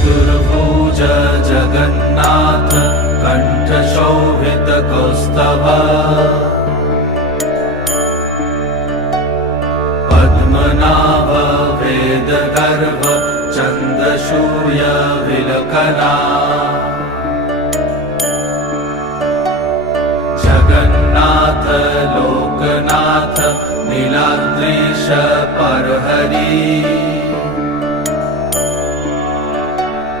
Chaturbhuj Jagannath कण्ठशोभितकौस्तभ Padmanabha Vedgarbh चन्द्रसूर्य विलकना Jagannath Loknath नीलाद्रीश परहरि